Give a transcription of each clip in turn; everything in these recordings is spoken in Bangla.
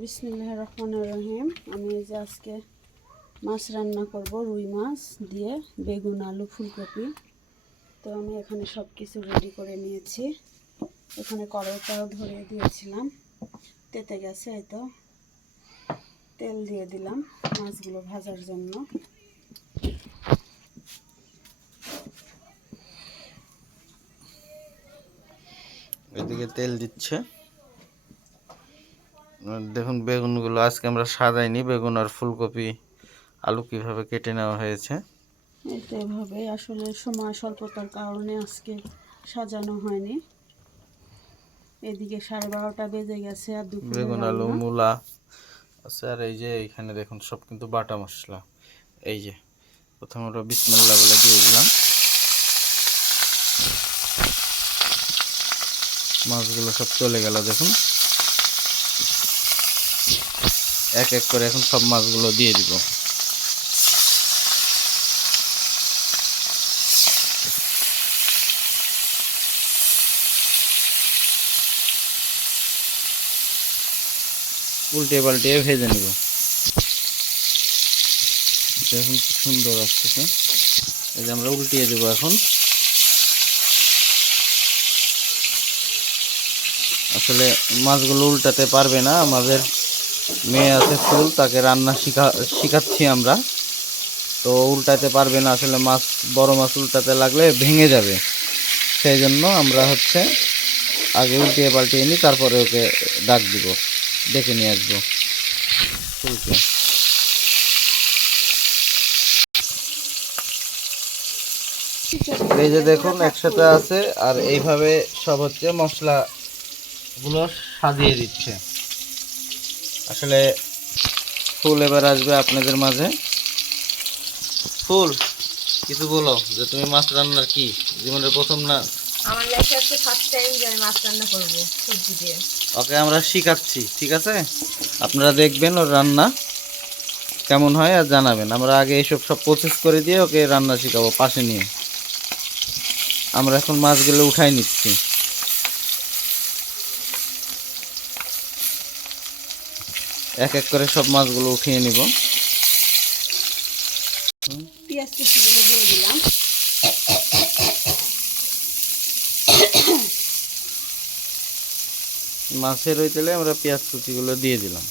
বিসমিল্লাহ রহমান রহিম। আমি যে আজকে মাছ রান্না করব, রুই মাছ দিয়ে বেগুন, আলু, ফুলকপি। তো আমি এখানে সব কিছু রেডি করে নিয়েছি। এখানে কড়াইটাও ধরিয়ে দিয়েছিলাম। তেতে গেছে, এই তো তেল দিয়ে দিলাম মাছগুলো ভাজার জন্য। এদিকে তেল দিচ্ছে। দেখুন বেগুনগুলো আজকে আমরা সাজাইনি। বেগুন আর ফুলকপি আলু কীভাবে কেটে নেওয়া হয়েছে। এভাবে আসলে সময় স্বল্পতার কারণে আজকে সাজানো হয়নি। এদিকে সাড়ে বারোটা বেজে গেছে আর দুপুরে বেগুন আলু। মূলা আছে। আর এই যে এইখানে দেখুন সব কিন্তু বাটা মশলা। এই যে প্রথমে ওটা বিসমিল্লা বলে দিয়ে দিলাম। মাছগুলো সব চলে গেল দেখুন। এক এক করে এখন সব মাছগুলো দিয়ে দিব। উল্টে পাল্টে ভেজে নিব। এখন কি সুন্দর আসতেছে। এই যে আমরা উল্টিয়ে দেবো এখন। আসলে মাছগুলো উল্টাতে পারবে না, আমাদের মেয়ে আছে ফুল, তাকে রান্না শিখা, শিখাচ্ছি আমরা। তো উল্টাতে পারবে না, আসলে মাছ, বড় মাছ উল্টাতে লাগলে ভেঙে যাবে। সেই জন্য আমরা হচ্ছে আগে উল্টিয়ে পাল্টিয়ে নিই, তারপরে ওকে ডাক দিব। ডেকে নিয়ে আসব ফুলকে। এই যে দেখুন, একসাথে আছে, আর এইভাবে সব হচ্ছে মশলাগুলো সাজিয়ে দিচ্ছে। আসলে ফুল এবার আসবে আপনাদের মাঝে। ফুল? কিছু বলো যে তুমি মাছ রান্নার কি? জীবনের প্রথম না? আমার লাইফে আজকে ফার্স্ট টাইম যে আমি মাছ রান্না করব সবজি দিয়ে। ওকে আমরা শিখাচ্ছি ঠিক আছে? আপনারা দেখবেন ওর রান্না কেমন হয় আর জানাবেন। আমরা আগে এইসব সব প্রসেস করে দিয়ে ওকে রান্না শেখাবো পাশে নিয়ে। আমরা এখন মাছগুলো উঠাই নিচ্ছি। এক এক করে সব মাছগুলো উঠিয়ে নিব। পেঁয়াজ কুচিগুলো দিয়ে দিলাম। মাছের ওই তেলে আমরা পেঁয়াজ কুচিগুলো দিয়ে দিলাম।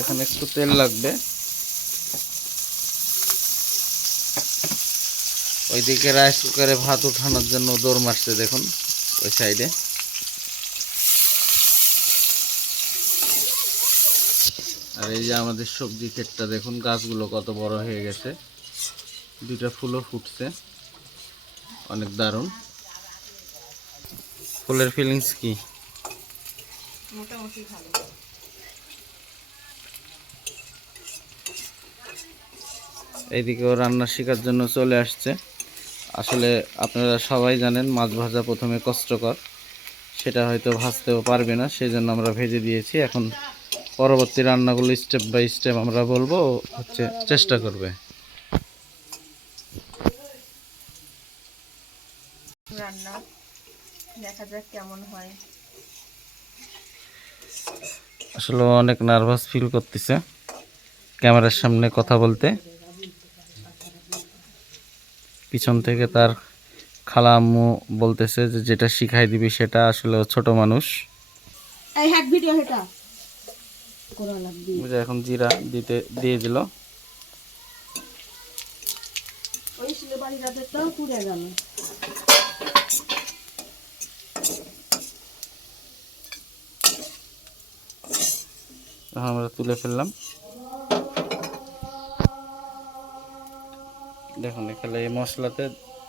এখানে একটু তেল লাগবে। ওইদিকে রাইস কুকারে ভাত উঠানোর জন্য দৌড় মারছে দেখুন ওই সাইডে আর এই যে আমাদের সবজি ক্ষেতটা দেখুন গাছগুলো কত বড় হয়ে গেছে। দুইটা ফুলও ফুটছে। অনেক দারুণ। ফুলের ফিলিংস কি? মোটামুটি ভালো। এইদিকেও রান্না শেখার জন্য চলে আসছে। আসলে আপনারা সবাই জানেন মাছ ভাজা প্রথমে কষ্টকর। সেটা হয়তো ভাজতেও পারবে না সেই জন্য আমরা ভেজে দিয়েছি। এখন পরবর্তী রান্নাগুলো স্টেপ বাই স্টেপ আমরা বলব হচ্ছে চেষ্টা করবে। রান্না দেখা যাক কেমন হয়। আসলে অনেক নার্ভাস ফিল করতেছে ক্যামেরার সামনে কথা বলতে। পিছন থেকে তার খালা আম্মু বলতেছে যে যেটা শিখাই দিবি সেটা আসলে ছোট মানুষ। এই হ্যাক ভিডিও এটা। করা লাগবে এখন জিরা দিতে দিয়ে দিল। ওই ছিল বাড়ি রাতেরটাও পুড়ে গেল। আমরা তুলে ফেললাম। দেখুন, এখানে এই মশলাতে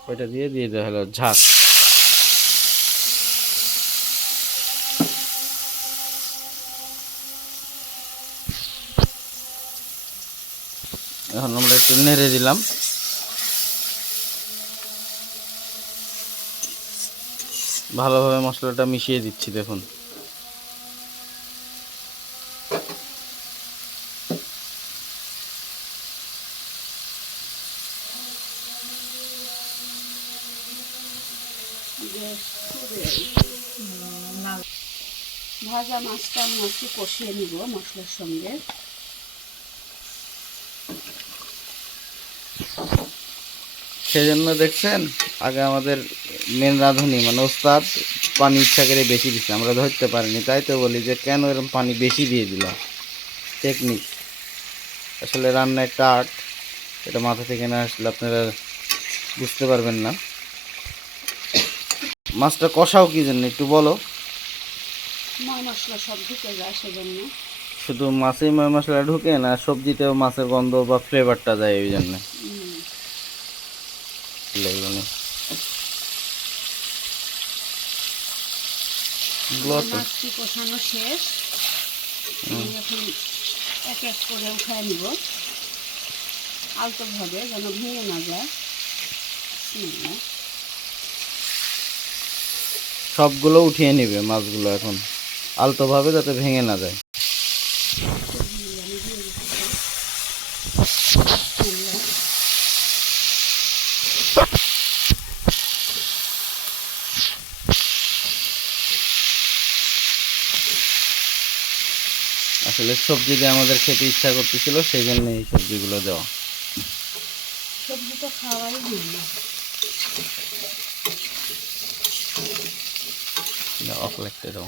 ওইটা দিয়ে দিয়ে দেওয়া হলো ঝাঁক এখন আমরা একটু নেড়ে দিলাম। ভালোভাবে মশলাটা মিশিয়ে দিচ্ছি, দেখুন যে মাছটা আমি একটু কষিয়ে নিব মশলার সঙ্গে। সেজন্য দেখছেন, আগে আমাদের মেন রাঁধুনি মানে ওস্তাদ পানি ইচ্ছা করে বেশি দিচ্ছে আমরা ধরতে পারিনি। তাই তো বলি যে, কেন এরকম পানি বেশি দিয়ে দিলাম টেকনিক আসলে রান্না একটা আর্ট এটা মাথা থেকে না আসলে আপনারা বুঝতে পারবেন না। মাছটা কষাও কি জন্য, একটু বলো। ময় মশলা সব ঢুকে যায় সেজন্য। শুধু মাছেই ময় মশলা ঢুকে না সবজিতেও মাছের গন্ধ বা ফ্লেভারটা যায় ওই জন্য। উম, লাগবে বলো তো মাছটি কষানো শেষ। এখন এক এক করে উঠায় নিব। আলতোভাবে যেন ভেঙে না যায়। সবগুলো উঠিয়ে নেবে মাছগুলো এখন। আলতোভাবে যাতে ভেঙে না যায়। আসলে সবজি দিয়ে আমাদের খেতে ইচ্ছা করতেছিল সেই জন্য এই সবজিগুলো দেওয়া। সবজি তো খাওয়াই না। অফ লাগতে দাও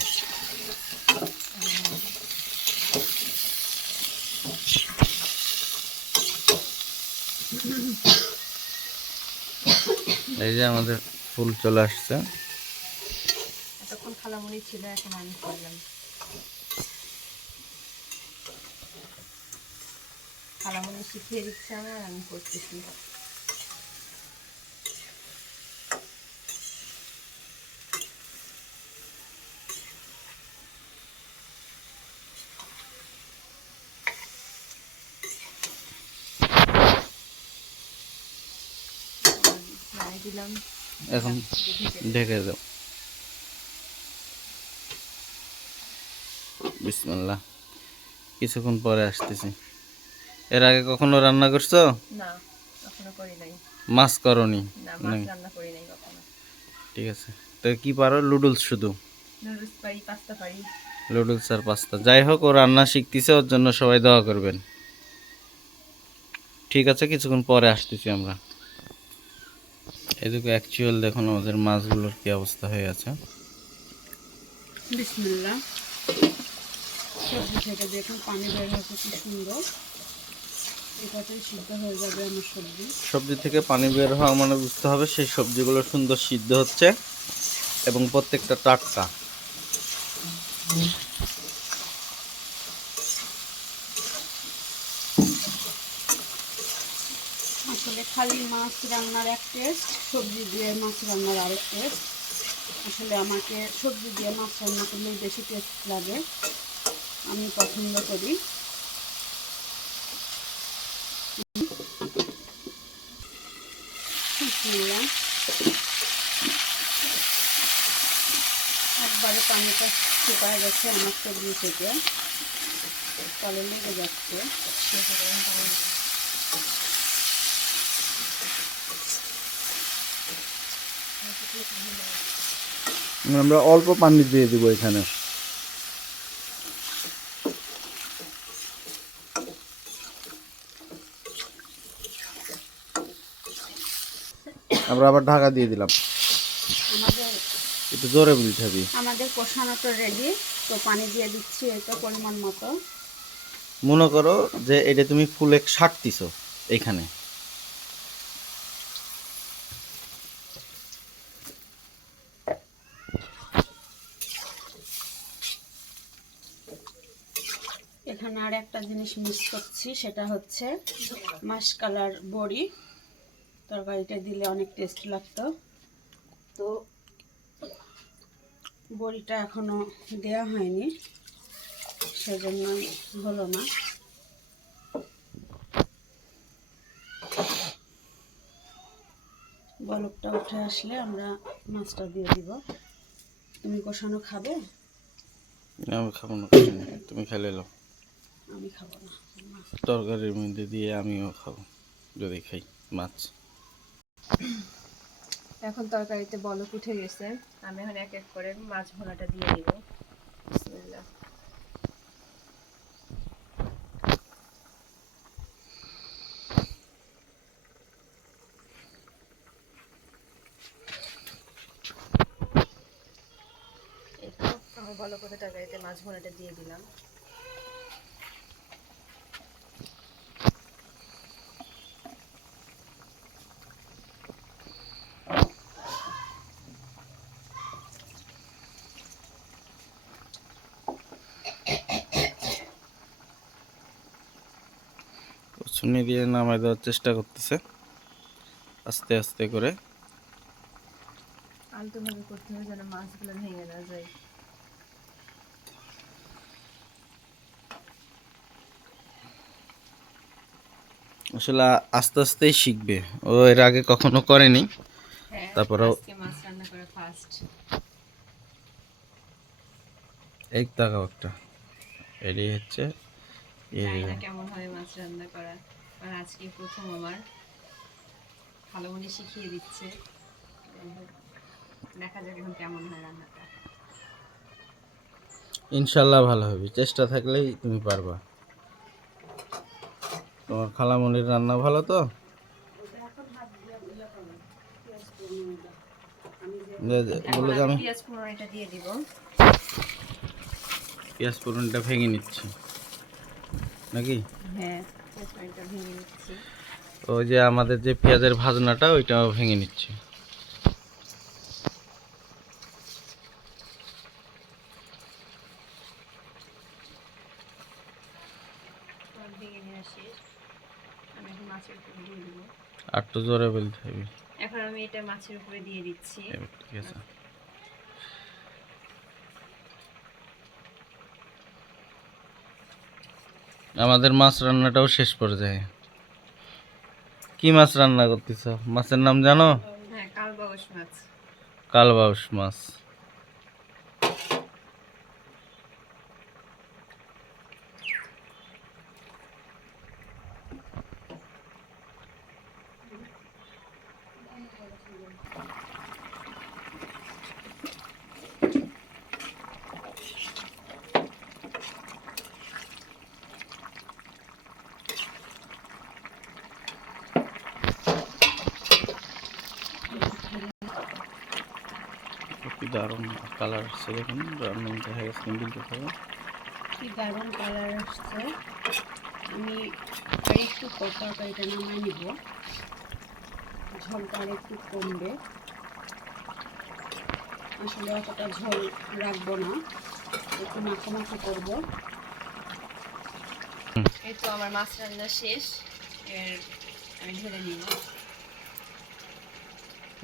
এই যে আমাদের ফুল চলে আসছে। এতক্ষণ খালামুনি ছিল, এখন খালামুনি শিখিয়ে দিচ্ছে আমার, আমি করতেছি। দিলাম। এখন ঢেকে দাও বিসমিল্লাহ। কিছুক্ষণ পরে আসতেছি। এর আগে কখনো রান্না করছ? না কখনো করি নাই। মাছ করনি? না মাছ রান্না করি নাই কখনো। ঠিক আছে। তো কি পারো? লুডলস শুধু। নুডলস পারি পাস্তা পারি। লুডলস আর পাস্তা। যাই হোক ও রান্না শিখতেছে ওর জন্য সবাই দোয়া করবেন। ঠিক আছে কিছুক্ষণ পরে আসতেছি আমরা। এদিকে অ্যাকচুয়াল দেখুন আমাদের মাছগুলোর কি অবস্থা হয়ে আছে। সবজি থেকে দেখুন পানি বের হচ্ছে কি সুন্দর। সবজি থেকে পানি বের হওয়া মানে বুঝতে হবে সেই সবজিগুলো সুন্দর সিদ্ধ হচ্ছে এবং প্রত্যেকটা টাটকা। আসলে খালি মাছ রান্নার এক টেস্ট সবজি দিয়ে মাছ রান্নার আরেক টেস্ট আসলে আমাকে সবজি দিয়ে মাছ রান্না করলেই বেশি টেস্ট লাগে। আমি পছন্দ করি। একবারে পানিটা শুকায় গেছে আমার সবজি থেকে। তাহলে লেগে যাচ্ছে। আমরা অল্প পানি দিয়ে দিব এখানে। আমরা আবার ঢাকা দিয়ে দিলাম। একটু জোরে বলতে হবে আমাদের কষানোটা রেডি তো পানি দিয়ে দিচ্ছি এটা পরিমাণ মতো। মনে করো যে এটা তুমি ফুলে সারতিছো এখানে। এখানে আর একটা জিনিস মিক্স করছি, সেটা হচ্ছে মাসকালার বড়ি। তরকারিটা দিলে অনেক টেস্ট লাগতো। তো বড়িটা এখনও দেয়া হয়নি, সেজন্যই হলো না। বলকটা উঠে আসলে আমরা মাছটা দিয়ে দিব। তুমি কষানো খাবে? আমি খাব না তুমি খেলে লো আমি খাব না। তরকারির মধ্যে দিয়ে আমিও খাব যদি খাই মাছ। এখন তরকারিতে বলক উঠে গেছে আমি এখন এক এক করে মাছ ভোনাটা দিয়ে দিব। বিসমিল্লাহ। এই তো আমার তরকারিতে মাছ ভোনাটা দিয়ে দিলাম। দিয়ে নামাই দেওয়ার চেষ্টা করতেছে। আস্তে আস্তে করে। আলতোভাবে করতে হবে যেন মাছগুলো ভেঙে না যায়। আসলে আস্তে আস্তেই শিখবে। ও এর আগে কখনো করেনি। হ্যাঁ তারপরেও- এই তাকাও একটা এটি হচ্ছে জানি না কেমন হবে মাছ রান্না করা কারণ আজকে প্রথম আমার। ভালো মনে শিখিয়ে দিচ্ছে। দেখা যাক এখন কেমন হয় রান্নাটা। ইনশাল্লাহ ভালো হবে। চেষ্টা থাকলেই তুমি পারবা। তোমার খালামনির রান্না ভালো তো? যে- আমি পেঁয়াজ ফোড়নটা ভেঙে নিচ্ছি। নাকি? হ্যাঁ। ওই যে আমাদের যে পেঁয়াজের ভাজনাটা ওইটাও ভেঙে নিচ্ছি। আর তো জোরে বলতে হবে। এখন আমি এটা মাছের উপরে দিয়ে দিচ্ছি। ঠিক আছে। আমাদের মাছ রান্নাটাও শেষ পর্যায়ে। কি মাছ রান্না করতেছ? মাছের নাম জানো? হ্যাঁ কালবাউস মাছ। দারুণ কালার আসছে দেখুন রান্না দেখা গেছে বিলতে থাকবে কি দারুণ কালার আসছে। আমি একটু তরকারিটা নামাই নিব। ঝোলটা আর একটু কমবে। আসলে অতটা ঝোল রাখব না একটু মাখো মাখো করব। এই তো আমার মাছ রান্না শেষ। এর আমি ঢেলে নিব।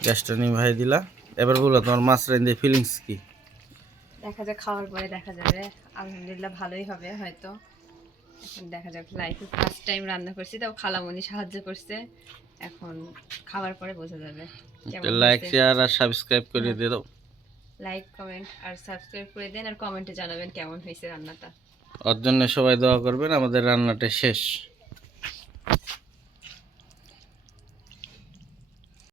গ্যাসটা নিভাই দিলা। এবার বলো তোমার মাছ রান্ধে ফিলিংস কি? দেখা যাক খাওয়ার পরে দেখা যাবে। আলহামদুলিল্লাহ ভালোই হবে হয়তো। দেখা যাক লাইফে ফার্স্ট টাইম রান্না করছি তাও খালামণি সাহায্য করছে। এখন খাওয়ার পরে বোঝা যাবে লাইক শেয়ার আর সাবস্ক্রাইব করে দিয়ে দাও লাইক কমেন্ট আর সাবস্ক্রাইব করে দেন আর কমেন্টে জানাবেন কেমন হয়েছে রান্নাটা। ওর জন্য সবাই দোয়া করবেন আমাদের রান্নাটা শেষ।